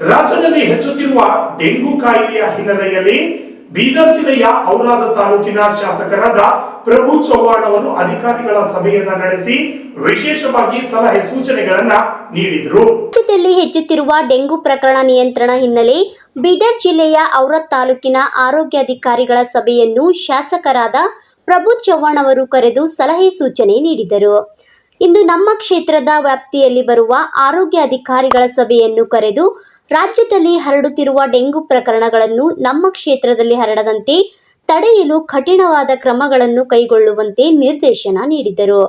ರಾಜ್ಯದಲ್ಲಿ ಹೆಚ್ಚುತ್ತಿರುವ ಡೆಂಗು ಕಾಯಿಲೆಯ ಹಿನ್ನೆಲೆಯಲ್ಲಿ ಬೀದರ್ ಜಿಲ್ಲೆಯ ಔರಾದ ತಾಲೂಕಿನ ಶಾಸಕರಾದ ಪ್ರಭು ಚವ್ಹಾಣ್ ಅವರು ಅಧಿಕಾರಿಗಳ ಸಭೆಯನ್ನ ನಡೆಸಿ ವಿಶೇಷವಾಗಿ ಸಲಹೆ ಸೂಚನೆಗಳನ್ನ ನೀಡಿದರು. ರಾಜ್ಯದಲ್ಲಿ ಹೆಚ್ಚುತ್ತಿರುವ ಡೆಂಗು ಪ್ರಕರಣ ನಿಯಂತ್ರಣ ಹಿನ್ನೆಲೆ ಬೀದರ್ ಜಿಲ್ಲೆಯ ಔರಾದ್ ತಾಲೂಕಿನ ಆರೋಗ್ಯಾಧಿಕಾರಿಗಳ ಸಭೆಯನ್ನು ಶಾಸಕರಾದ ಪ್ರಭು ಚವ್ಹಾಣ್ ಅವರು ಕರೆದು ಸಲಹೆ ಸೂಚನೆ ನೀಡಿದರು. ಇಂದು ನಮ್ಮ ಕ್ಷೇತ್ರದ ವ್ಯಾಪ್ತಿಯಲ್ಲಿ ಬರುವ ಆರೋಗ್ಯ ಅಧಿಕಾರಿಗಳ ಸಭೆಯನ್ನು ಕರೆದು ರಾಜ್ಯದಲ್ಲಿ ಹರಡುತ್ತಿರುವ ಡೆಂಗು ಪ್ರಕರಣಗಳನ್ನು ನಮ್ಮ ಕ್ಷೇತ್ರದಲ್ಲಿ ಹರಡದಂತೆ ತಡೆಯಲು ಕಠಿಣವಾದ ಕ್ರಮಗಳನ್ನು ಕೈಗೊಳ್ಳುವಂತೆ ನಿರ್ದೇಶನ ನೀಡಿದರು.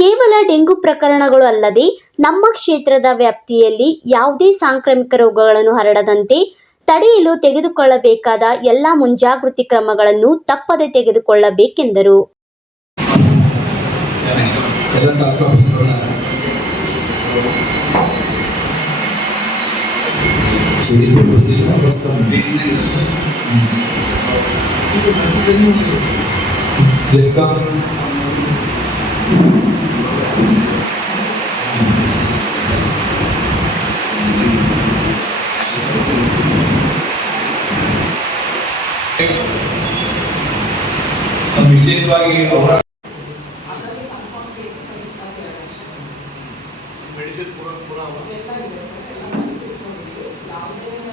ಕೇವಲ ಡೆಂಗು ಪ್ರಕರಣಗಳು ಅಲ್ಲದೆ ನಮ್ಮ ಕ್ಷೇತ್ರದ ವ್ಯಾಪ್ತಿಯಲ್ಲಿ ಯಾವುದೇ ಸಾಂಕ್ರಾಮಿಕ ರೋಗಗಳನ್ನು ಹರಡದಂತೆ ತಡೆಯಲು ತೆಗೆದುಕೊಳ್ಳಬೇಕಾದ ಎಲ್ಲ ಮುಂಜಾಗೃತಿ ಕ್ರಮಗಳನ್ನು ತಪ್ಪದೆ ತೆಗೆದುಕೊಳ್ಳಬೇಕೆಂದರು. ವಿಶೇಷವಾಗಿ ಅವರ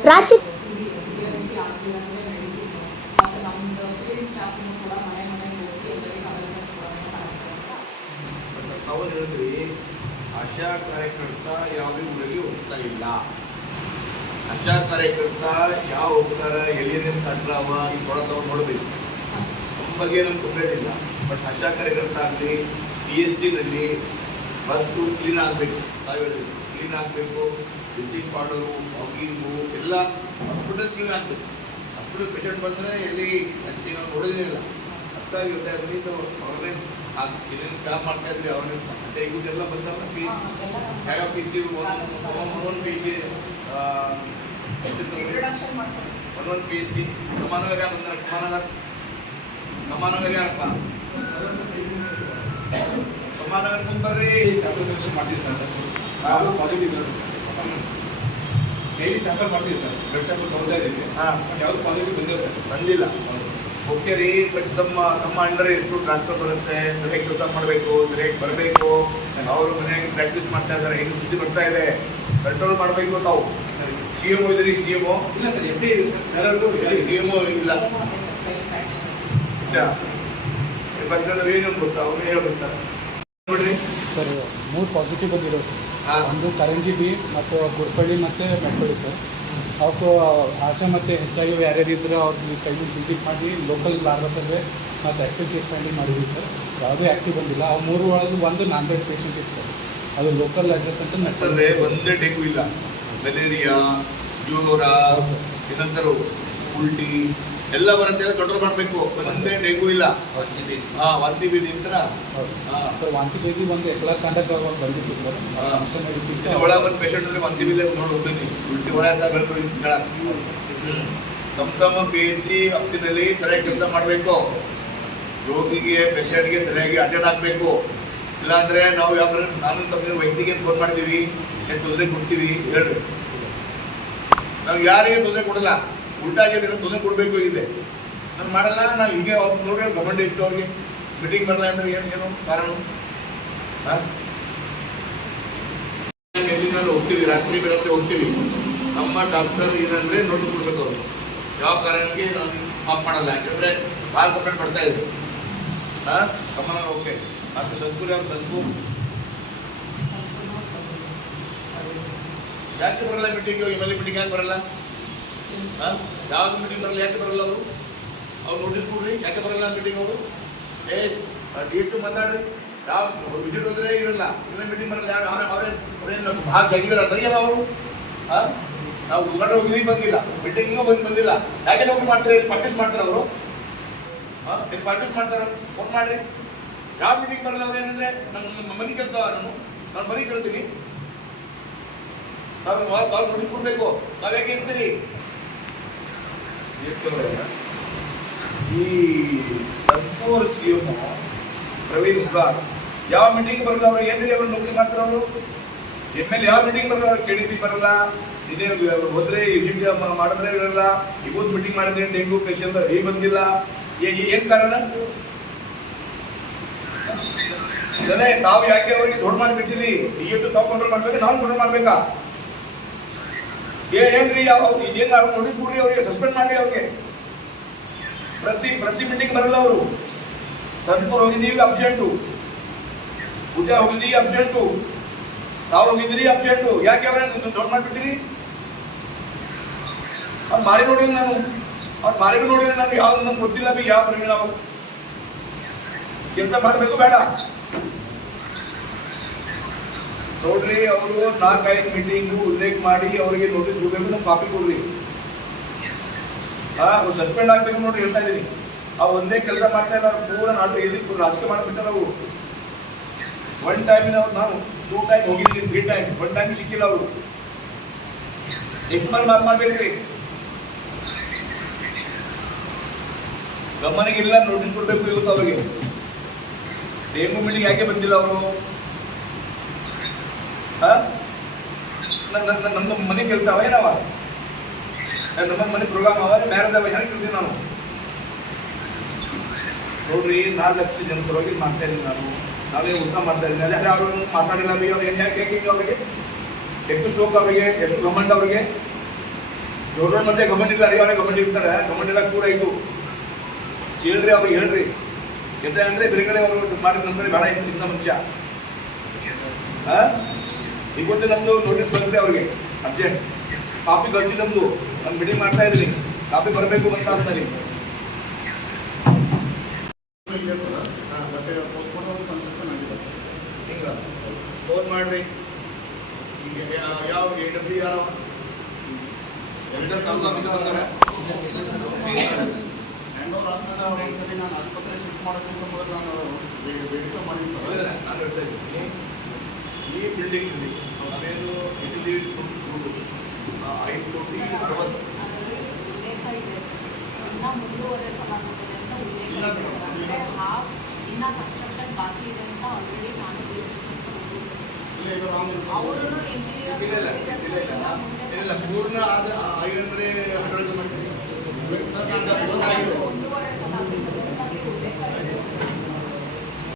ರಾಜ್ಯ ಆಶಾ ಕಾರ್ಯಕರ್ತ ಯಾವ ಊರಿಗೆ ಹೋಗ್ತಾ ಇಲ್ಲ. ಆಶಾ ಕಾರ್ಯಕರ್ತ ಯಾವ ಹೋಗ್ತಾರ ಎಲ್ಲಿಂದ ಕಂಡ್ರಾವ ಈ ಕೊಡೋದವ ನೋಡಬೇಕು. ನಮ್ಮ ಬಗ್ಗೆ ನಮ್ಗೆ ಕಂಪ್ಲೇಂಟ್ ಇಲ್ಲ. ಬಟ್ ಆಶಾ ಕಾರ್ಯಕರ್ತ ಆಗಲಿ PSCನಲ್ಲಿ ಫಸ್ಟು ಕ್ಲೀನ್ ಆಗಬೇಕು. ಕ್ಲೀನ್ ಆಗಬೇಕು. ಬ್ಲೀಚಿಂಗ್ ಪೌಡರು, ವಾಕಿಂಗು ಎಲ್ಲ ಹಾಸ್ಪಿಟಲ್ ಕ್ಲೀನ್ ಆಗಬೇಕು. ಹಾಸ್ಪಿಟಲ್ ಪೇಷಂಟ್ ಬಂದರೆ ಎಲ್ಲಿ ಅಷ್ಟೇ ನಾವು ನೋಡೋದೇ ಇಲ್ಲ. ಹತ್ತಾಗಿ ಇವತ್ತು ಅವೇರ್ನೆಸ್ ಏನೇನು ಕ್ಯಾಬ್ ಮಾಡ್ತಾ ಇದ್ರಿ ಅವೇರ್ನೆಸ್ ಮತ್ತು ಇವತ್ತೆಲ್ಲ ಬಂದಲ್ಲ PC ಒಂದೊಂದು PC ಕಮಾನಗರ ಬಂದಾರ. ಕಮಾನಗರ ಯಾರಪ್ಪ ಕಮಾನಗರ ಮುಂದೆ ಬರ್ರಿ. ಮಾಡ್ತೀವಿ ಸರ್. ಪಾಸಿಟಿವ್ ಇರೋದು ಸರ್. ಡೈಲಿ ಸ್ಯಾಂಪಲ್ ಮಾಡ್ತೀವಿ ಸರ್. ಬ್ಲಡ್ ಸ್ಯಾಂಪಲ್ ತೊಗೊಳ್ತಾ ಇದ್ದೀವಿ. ಯಾವುದು ಪಾಸಿಟಿವ್ ಬಂದಿಲ್ಲ ಸರ್. ಬಂದಿಲ್ಲ. ಓಕೆ ರೀ. ಬಟ್ ನಮ್ಮ ಅಂಡರ್ ಎಷ್ಟು ಟ್ರಾಕ್ಟರ್ ಬರುತ್ತೆ, ಸರಿಯಾಗಿ ಕೆಲಸ ಮಾಡಬೇಕು, ಸರಿಯಾಗಿ ಬರಬೇಕು. ಅವರು ಮನೆಯಾಗಿ ಪ್ರಾಕ್ಟೀಸ್ ಮಾಡ್ತಾ ಇದ್ದಾರೆ. ಹೆಂಗೆ ಸುದ್ದಿ ಬರ್ತಾ ಇದೆ ಕಂಟ್ರೋಲ್ ಮಾಡಬೇಕು. ತಾವು CMO ಇದ್ರಿ? CMO ಇಲ್ಲ ಸರ್. FD sir. CMO ಇಲ್ಲ. ಏನು ಗೊತ್ತಾ ಅವ್ರು ಹೇಳ್ಬಿಡ್ತಾರೆ ನೋಡ್ರಿ ಸರ್. 3 ಪಾಸಿಟಿವ್ ಬಂದಿರೋ ಸರ್. ಒಂದು ಕರಂಜಿ ಬಿ ಮತ್ತು ಗುರ್ಪಳ್ಳಿ ಮತ್ತು ಮೆಟ್ಪಳ್ಳಿ ಸರ್. ಅವಕ್ಕೂ ಆಶಾ ಮತ್ತು ಹೆಚ್ಚಾಗಿ ಯಾರ್ಯಾರು ಇದ್ದರೆ ಅವ್ರಿಗೆ ಕೈಗೆ ವಿಸಿಟ್ ಮಾಡಿ ಲೋಕಲ್ ಲಾರ್ವಾ ಸರ್ವೆ ಮತ್ತು ಆ್ಯಕ್ಟಿವ್ ಕೇಸ್ ಸ್ಟ್ಯಾಂಡಿಂಗ್ ಮಾಡಿದ್ವಿ ಸರ್. ಯಾವುದೇ ಆ್ಯಕ್ಟಿವ್ ಬಂದಿಲ್ಲ. ಅವು 3 ಒಳಗೆ ಒಂದು ನಾನ್-ಡೆಡ್ ಪೇಷಂಟ್ ಇತ್ತು ಸರ್. ಅದು ಲೋಕಲ್ ಅಡ್ರೆಸ್ ಅಂತ ನಟ್ಟಂದರೆ ಒಂದೇ ಡೆಂಗು ಇಲ್ಲ. ಮಲೇರಿಯಾ, ಜ್ವರ, ಏನಂತಾರ ಉಲ್ಟಿ ಎಲ್ಲ ಬರುತ್ತೆ. ಕಂಟ್ರೋಲ್ ಮಾಡಬೇಕು. ಒಂದೇ ಡೆಂಗು ಇಲ್ಲ. ವಾಂತಿ ಭೇದಿ ಅಂತ ಸರ್. ವಾಂತಿ ಭೇದಿ ಒಂದು ಎಕ್ಲಾ ಕಾಂಡಕ್ಕೆ ಬಂದಿತ್ತು ಸರ್. ಒಳ ಒಂದು ಪೇಷಂಟ್ ಅಂದರೆ ವಾಂತಿ ಭೇದಿ ನೋಡಿ ಹೋಗ್ತೀನಿ. ಉಲ್ಟಿ ಹೊರ ತಮ್ಮ PSC ವ್ಯಾಪ್ತಿನಲ್ಲಿ ಸರಿಯಾಗಿ ಕೆಲಸ ಮಾಡಬೇಕು. ರೋಗಿಗೆ ಪೇಷಂಟ್ಗೆ ಸರಿಯಾಗಿ ಅಟೆಂಡ್ ಆಗಬೇಕು. ಇಲ್ಲಾಂದರೆ ನಾವು ಯಾವ್ದಾರ ನಾನು ತಮ್ಮ ವೈದ್ಯರಿಗೆ ಫೋನ್ ಮಾಡ್ತೀವಿ, ಏನು ತೊಂದರೆ ಕೊಡ್ತೀವಿ ಹೇಳ್ರಿ. ನಾವು ಯಾರಿಗೆ ತೊಂದರೆ ಕೊಡಲ್ಲ. ಉಲ್ಟಾಗಿದೆ ತೊಂದರೆ ಕೊಡಬೇಕು ಇದೆ. ನಾನು ಮಾಡಲ್ಲ. ನಾವು ಹೀಗೆ ಅವ್ರು ನೋಡಿ ಗಮನ ಇಷ್ಟು ಅವ್ರಿಗೆ ಮೀಟಿಂಗ್ ಬರಲ್ಲ ಅಂದರೆ ಏನು ಕಾರಣ? ಎಲ್ಲಿನಾದ್ರು ಹೋಗ್ತೀವಿ, ರಾತ್ರಿ ಬೆಳಗ್ಗೆ ಹೋಗ್ತೀವಿ. ನಮ್ಮ ಡಾಕ್ಟರ್ ಏನಂದರೆ ನೋಟಿಸ್ ಕೊಡ್ಬೇಕು. ಅವರು ಯಾವ ಕಾರಣಕ್ಕೆ ನಾನು ಆಫ್ ಮಾಡಲ್ಲ. ಯಾಕೆಂದರೆ ಭಾಳ ಕಂಪ್ಲೇಂಟ್ ಬರ್ತಾ ಇದೆ. ಕಮಲ ಓಕೆ. ಮತ್ತು ಸದ್ಗುರು ಯಾರು? ಸದ್ಗು ಯಾಕೆ ಬರಲ್ಲ ಮೀಟಿಂಗ್? MLA ಮೀಟಿಂಗ್ ಯಾಕೆ ಬರಲ್ಲ? ಯಾವ್ದು ಮೀಟಿಂಗ್ ಬರಲ್ಲ? ಯಾಕೆ ಬರಲ್ಲ ಅವರು? ಅವ್ರು ನೋಟಿಸ್ ಕೊಡ್ರಿ. ಯಾಕೆ ಬರಲ್ಲ ಮೀಟಿಂಗ್ ಅವರು? DHO ಮಾತಾಡ್ರಿ. ಯಾವ ವಿಸಿಟ್ ಹೋದ್ರೆ ಇರಲ್ಲ. ಇಲ್ಲ ಮೀಟಿಂಗ್ ಬರಲ್ಲ. ಅವ್ರೇನು ಭಾಳ ಜಗಿದಾರ ಬರೀಲ್ಲ ಅವರು. ನಾವು ಉದ್ಘಾಟನೆ ಹೋಗಿ ಬಂದಿಲ್ಲ, ಮೀಟಿಂಗಿಗೂ ಬಂದಿಲ್ಲ. ಯಾಕೆ ನಾವು ಮಾಡ್ತಾರೆ? ಪ್ರಾಕ್ಟೀಸ್ ಮಾಡ್ತಾರೆ ಅವರು. ಪ್ರಾಕ್ಟೀಸ್ ಮಾಡ್ತಾರೆ. ಫೋನ್ ಮಾಡ್ರಿ. ಯಾವ ಮೀಟಿಂಗ್ ಬರಲ್ಲ ಅವ್ರು? ಏನಂದ್ರೆ ನಮ್ಮ ಮನೆ ಕೆಲಸ ನಾನು ಬರೀ ಕೇಳ್ತೀನಿ. ತಾವು ನೋಟಿಸ್ ಕೊಡ್ಬೇಕು. ತಾವು ಹೇಗೆ ಇರ್ತೀರಿ? ಈ ಸಂತೂರ್ CMO ಪ್ರವೀಣ್ ಹುಗಾರ್ ಯಾವ ಮೀಟಿಂಗ್ ಬರಲ್ಲ. ಅವ್ರು ಏನ್ರಿ ಅವ್ರು ನೌಕರಿ ಮಾಡ್ತಾರೆ. ಅವರು MLA ಯಾವ ಮೀಟಿಂಗ್ ಬರಲ್ಲ. ಅವ್ರು KDP ಬರಲ್ಲ, ನಿನ್ನೆ ಹೋದ್ರೆ ವಿಸಿಟ್ ಮಾಡಿದ್ರೆ ಇರಲ್ಲ, ಇವತ್ತು ಮೀಟಿಂಗ್ ಮಾಡಿದ್ರೆ ಡೆಂಗು ಪೇಷಂಟ್ ಈಗ ಬಂದಿಲ್ಲ, ಏನ್ ಕಾರಣ? ತಾವು ಯಾಕೆ ಅವ್ರಿಗೆ ದೊಡ್ಡ ಮಾಡಿಬಿಟ್ಟಿರಿ? ಇವತ್ತು ತಾವು ಕಂಟ್ರೋಲ್ ಮಾಡ್ಬೇಕು, ನಾವು ಕಂಟ್ರೋಲ್ ಮಾಡ್ಬೇಕಾ? ಏನ್ರಿ ಅವ್ರು ಇದೇನು ನೋಟಿಸ್ ಕೊಡ್ರಿ, ಅವ್ರಿಗೆ ಸಸ್ಪೆಂಡ್ ಮಾಡಿ. ಅವ್ರಿಗೆ ಪ್ರತಿ ಮೀಟಿಂಗ್ ಬರಲ್ಲ ಅವರು. ಸಂತೂರ್ ಹೋಗಿದ್ದೀವಿ ಅಬ್ಸೆಂಟು, ಪೂಜಾ ಹೋಗಿದ್ದೀವಿ ಅಬ್ಸೆಂಟು, ತಾವು ಹೋಗಿದ್ದೀರಿ ಅಬ್ಸೆಂಟು. ಯಾಕೆ ಅವ್ರನ್ನ ದೊಡ್ಡ ಮಾಡಿಬಿಟ್ಟಿರಿ? ಅವ್ರು ಮಾರಿ ನೋಡಿಲ್ಲ ನಾನು, ಅವ್ರು ಮಾರಿ ನೋಡಿಲ್ಲ ನಮ್ಗೆ ಯಾವ್ದು ನಮ್ಗೆ ಗೊತ್ತಿಲ್ಲ. ಬಿ ಯಾವ ಪ್ರವೀಣ್ ನಾವು ಕೆಲಸ ಮಾಡಬೇಕು ಬೇಡ ನೋಡ್ರಿ. ಅವರು 4-5 ಮೀಟಿಂಗು ಉಲ್ಲೇಖ ಮಾಡಿ ಅವರಿಗೆ ನೋಟಿಸ್ ಕೊಡ್ಬೇಕು, ನಮ್ಗೆ ಕಾಪಿ ಕೊಡ್ರಿ. ಸಸ್ಪೆಂಡ್ ಆಗ್ಬೇಕು ನೋಡ್ರಿ, ಹೇಳ್ತಾ ಇದೀನಿ. ಒಂದೇ ಕೆಲಸ ಮಾಡ್ತಾ ಇಲ್ಲ ಅವ್ರು. ಪೂರ ನಾಟಕ ಎಲ್ಲಿ ರಾಜಕೀಯ ಮಾಡಿಬಿಟ್ಟಾರ ಅವರು. 1 ಟೈಮ್ ಅವ್ರು, ನಾವು 2 ಟೈಮ್ ಹೋಗಿದ್ದೀವಿ, 3 ಟೈಮ್, 1 ಟೈಮ್ ಸಿಕ್ಕಿಲ್ಲ ಅವರು. ಎಷ್ಟು ಬಾರಿ ಮಾಡ್ಬೇಕ್ರಿ? ಗಮನಿಗೆ ಇಲ್ಲ, ನೋಟಿಸ್ ಕೊಡ್ಬೇಕು ಇವತ್ತು ಅವ್ರಿಗೆ. ಡೆಂಗು ಮೀಟಿಂಗ್ ಯಾಕೆ ಬಂದಿಲ್ಲ ಅವರು? ನಮ್ದು ಮನೆ ಕೆಲಸ ಅವ ಏನವ? ನಮ್ಮ ಮನೆ ಪ್ರೋಗ್ರಾಮ್ ಅವ ಬೇರೆ ಹೆಂಗೆ ಕೇಳ್ತೀನಿ ನಾನು? ನೋಡ್ರಿ, 4 ಲಕ್ಷ ಜನ ಸಲುವಾಗಿ ಮಾಡ್ತಾ ಇದ್ದೀನಿ ನಾವೇ ಊಟ ಮಾಡ್ತಾ ಇದ್ದೀನಿ. ಅದೇ ಅವರು ಮಾತಾಡಿಲ್ಲ ಬಿ. ಅವ್ರು ಏನು ಯಾಕೆ ಅವ್ರಿಗೆ ಎಷ್ಟು ಶೋಕ್ ಅವ್ರಿಗೆ, ಎಷ್ಟು ಗಮಂಡ್ ಅವ್ರಿಗೆ. ದೊಡ್ಡ ಮಂದಿ ಗಮಂಡ್ ಇಲ್ಲ, ಅವರೇ ಗಮಂಡ್ ಇರ್ತಾರೆ. ಗಮಂಡ್ ಎಲ್ಲ ಚೂರ ಆಯ್ತು. ಹೇಳ್ರಿ ಅವ್ರಿಗೆ, ಹೇಳ್ರಿ. ಎತ್ತೆ ಅಂದ್ರೆ ಬೇರೆ ಅವರು ಮಾಡಿದ ನಂತರ ಬೇಡ ಇತ್ತು ಇಂಥ ಮನುಷ್ಯ. ಇವತ್ತು ನಮ್ದು ನೋಟಿಸ್ ಬಂದ್ರೆ ಅವ್ರಿಗೆ ಅರ್ಜೆಂಟ್ ಕಾಪಿ ಕಳಿಸಿ. ನಮ್ದು ನಾನು ಮೀಟಿಂಗ್ ಮಾಡ್ತಾ ಇದ್ದೀನಿ, ಕಾಪಿ ಬರಬೇಕು ಅಂತ ಅಂತಾರೆ. ಹಿಂಗ ಫೋನ್ ಮಾಡ್ರಿ. ಈಗ ಯಾವ AW ಯಾರವ ಎಲ್ಲರೂ ತಾಲೂಕು ಬಂದಾರೆ. ಒಂದ್ಸರಿ ನಾನು ಆಸ್ಪತ್ರೆ ಶಿಫ್ಟ್ ಮಾಡೋಕ್ಕಿಂತ ಮೊದಲು ನಾನು ಬೇಡಿಕೆ ಮಾಡಿದ್ದೀನಿ ಸರ್. ನಾನು ಹೇಳ್ತಾ ಇದ್ದೀನಿ, ಈ ಬಿಲ್ಡಿಂಗ್ ಇಲ್ಲಿ ನಾವೇನು ಇಟ್ಟಿದ್ದೀವಿ 5 ಕೋಟಿ 60 ಉಲ್ಲೇಖ ಇದೆ ಸರ್. ಇನ್ನ ಮುಂದುವರೆ ಸಮಾರಂಭದಲ್ಲಿ ಅಂತ ಉಲ್ಲೇಖ ಇದೆ ಸರ್. ಅಂದರೆ ಹಾಫ್ ಇನ್ನ ಕನ್ಸ್ಟ್ರಕ್ಷನ್ ಬಾಕಿ ಇದೆ ಅಂತ ಆಲ್ರೆಡಿ ನಾನು ಅವರು ಇಂಜಿನಿಯರ್ ಇಲ್ಲ ಪೂರ್ಣ ಆದ 500 ಮಾಡ್ತೀವಿ.